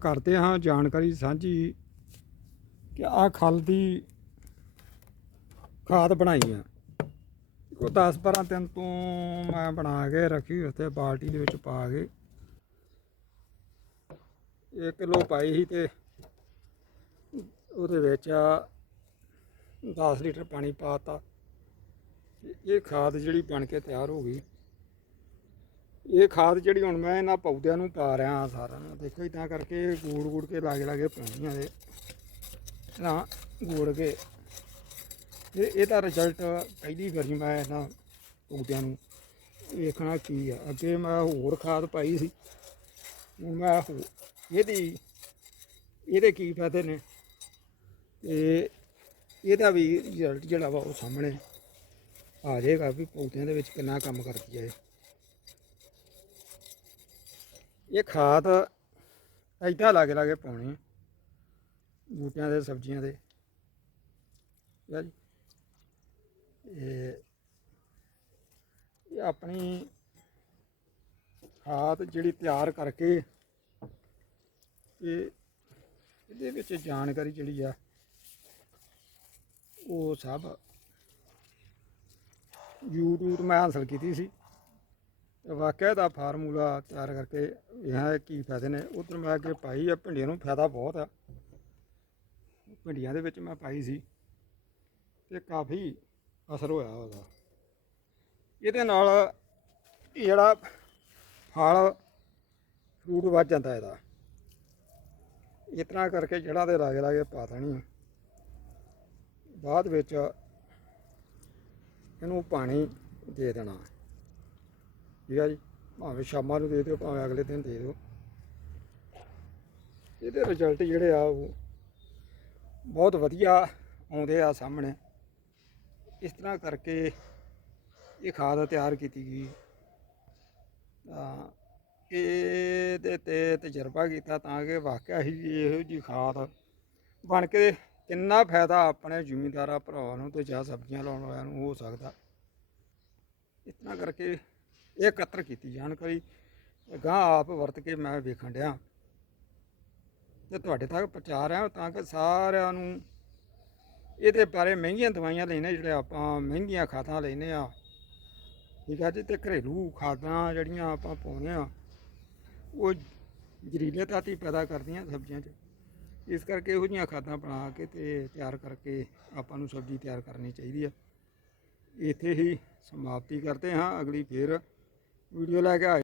ਕਰਦੇ ਹਾਂ ਜਾਣਕਾਰੀ ਸਾਂਝੀ ਕਿ ਆ ਖਲ ਦੀ ਖਾਦ ਬਣਾਈ ਆ। ਕੋ 10 12 ਦਿਨ ਤੋਂ ਮੈਂ ਬਣਾ ਕੇ ਰੱਖੀ, ਉੱਥੇ ਬਾਲਟੀ ਦੇ ਵਿੱਚ ਪਾ ਕੇ। 1 ਕਿਲੋ ਪਾਈ ਸੀ ਤੇ ਉਹਦੇ ਵਿੱਚ 10 ਲੀਟਰ ਪਾਣੀ ਪਾਤਾ ਇਹ ਖਾਦ ਜਿਹੜੀ ਬਣ ਕੇ ਤਿਆਰ ਹੋ ਗਈ। ਇਹ ਖਾਦ ਜਿਹੜੀ ਹੁਣ ਮੈਂ ਇਹਨਾਂ ਪੌਦਿਆਂ ਨੂੰ ਪਾ ਰਿਹਾ ਸਾਰਿਆਂ ਨੂੰ, ਦੇਖੋ ਇਦਾਂ ਕਰਕੇ ਗੂੜ ਗੂੜ ਕੇ ਲਾਗੇ ਲਾਗੇ ਪਾਉਣੀਆਂ ਦੇ ਨਾ ਗੂੜ ਕੇ। ਇਹ ਇਹਦਾ ਰਿਜ਼ਲਟ ਪਹਿਲੀ ਵਾਰੀ ਮੈਂ ਇਹਨਾਂ ਪੌਦਿਆਂ ਨੂੰ ਵੇਖਣਾ ਕੀ ਆ। ਅੱਗੇ ਮੈਂ ਹੋਰ ਖਾਦ ਪਾਈ ਸੀ, ਹੁਣ ਮੈਂ ਹੋ- ਇਹਦੀ, ਇਹਦੇ ਕੀ ਫਾਇਦੇ ਨੇ? ਤੇ ਇਹਦਾ ਵੀ ਰਿਜ਼ਲਟ ਜਿਹੜਾ ਵਾ ਉਹ ਸਾਹਮਣੇ ਆ ਜਾਏਗਾ ਵੀ ਪੌਦਿਆਂ ਦੇ ਵਿੱਚ ਕਿੰਨਾ ਕੰਮ ਕਰਦੀ ਹੈ ਇਹ। ਇਹ ਖਾਦ ਐਦਾਂ ਲਾਗੇ ਲਾਗੇ ਪਾਉਣੀ ਬੂਟਿਆਂ ਦੇ, ਸਬਜ਼ੀਆਂ ਦੇ। ਜੀ। ਇਹ ਆਪਣੀ ਖਾਦ ਜਿਹੜੀ ਤਿਆਰ ਕਰਕੇ ਇਹ ਇਹਦੇ ਵਿੱਚ ਜਾਣਕਾਰੀ ਜਿਹੜੀ ਆ, ਉਹ ਸਭ YouTube ਮੈਂ ਹਾਸਲ ਕੀਤੀ ਸੀ। ਵਾਕਿਆ ਦਾ ਫਾਰਮੂਲਾ ਤਿਆਰ ਕਰਕੇ ਇਹ ਕੀ ਫਾਇਦੇ ਨੇ। ਉਧਰ ਮੈਂ ਅੱਗੇ ਪਾਈ ਆ, ਭਿੰਡੀਆਂ ਨੂੰ ਫਾਇਦਾ ਬਹੁਤ ਆ। ਭਿੰਡੀਆਂ ਦੇ ਵਿੱਚ ਮੈਂ ਪਾਈ ਸੀ ਤੇ ਕਾਫੀ ਅਸਰ ਹੋਇਆ ਉਹਦਾ। ਇਹਦੇ ਨਾਲ ਜਿਹੜਾ ਫਲ, ਫਰੂਟ ਵੱਧ ਜਾਂਦਾ ਇਹਦਾ। ਇਸ ਤਰ੍ਹਾਂ ਕਰਕੇ ਜੜ੍ਹਾਂ ਦੇ ਲਾਗੇ ਲਾਗੇ ਪਾ ਦੇਣੀ ਬਾਅਦ ਵਿੱਚ ਇਹਨੂੰ ਪਾਣੀ ਦੇ ਦੇਣਾ। ਠੀਕ ਆ ਜੀ? ਭਾਵੇਂ ਸ਼ਾਮਾਂ ਨੂੰ ਦੇ ਦਿਓ, ਭਾਵੇਂ ਅਗਲੇ ਦਿਨ ਦੇ ਦਿਓ। ਇਹਦੇ ਰਿਜ਼ਲਟ ਜਿਹੜੇ ਆ, ਉਹ ਬਹੁਤ ਵਧੀਆ ਆਉਂਦੇ ਆ ਸਾਹਮਣੇ। ਇਸ ਤਰ੍ਹਾਂ ਕਰਕੇ ਇਹ ਖਾਦ ਤਿਆਰ ਕੀਤੀ ਗਈ। ਤਾਂ ਇਹਦੇ ਤੇ ਤਜਰਬਾ ਕੀਤਾ ਤਾਂ ਕਿ ਵਾਕਿਆ ਹੀ ਇਹੋ ਜੀ ਖਾਦ ਬਣ ਕੇ ਕਿੰਨਾ ਫਾਇਦਾ ਆਪਣੇ ਜ਼ਿਮੀਂਦਾਰਾਂ ਭਰਾਵਾਂ ਨੂੰ ਤੇ ਜਾਂ ਸਬਜ਼ੀਆਂ ਲਾਉਣ ਵਾਲਿਆਂ ਨੂੰ ਹੋ ਸਕਦਾ। ਇਸ ਤਰ੍ਹਾਂ ਕਰਕੇ ਇਹ ਇਕੱਤਰ ਕੀਤੀ ਜਾਣਕਾਰੀ। ਗਾਂ ਆਪ ਵਰਤ ਕੇ ਮੈਂ ਵੇਖਣ ਡਿਆ। ਤੇ ਤੁਹਾਡੇ ਤੱਕ ਪਹੁੰਚਾ ਰਿਹਾ ਤਾਂ ਕਿ ਸਾਰਿਆਂ ਨੂੰ ਇਹਦੇ ਬਾਰੇ ਮਹਿੰਗੀਆਂ ਦਵਾਈਆਂ ਲੈਣੇ ਜਿਹੜੇ ਆਪਾਂ, ਮਹਿੰਗੀਆਂ ਖਾਦਾਂ ਲੈਨੇ ਆ ਠੀਕ ਆ ਜੀ, ਤੇ ਘਰੇਲੂ ਖਾਦਾਂ ਜਿਹੜੀਆਂ ਆਪਾਂ ਪਾਉਂਦੇ ਆ ਉਹ ਜ਼ਹਿਰੀਲੇ ਤੱਤ ਪੈਦਾ ਕਰਦੀਆਂ ਸਬਜ਼ੀਆਂ 'ਚ। ਇਸ ਕਰਕੇ ਇਹੋ ਜਿਹੀਆਂ ਖਾਦਾਂ ਬਣਾ ਕੇ ਤੇ ਤਿਆਰ ਕਰਕੇ ਆਪਾਂ ਨੂੰ ਸਬਜ਼ੀ ਤਿਆਰ ਕਰਨੀ ਚਾਹੀਦੀ ਆ। ਇੱਥੇ ਹੀ ਸਮਾਪਤੀ ਕਰਦੇ ਹਾਂ। ਅਗਲੀ ਫੇਰ വീഡിയോയിലേക്ക്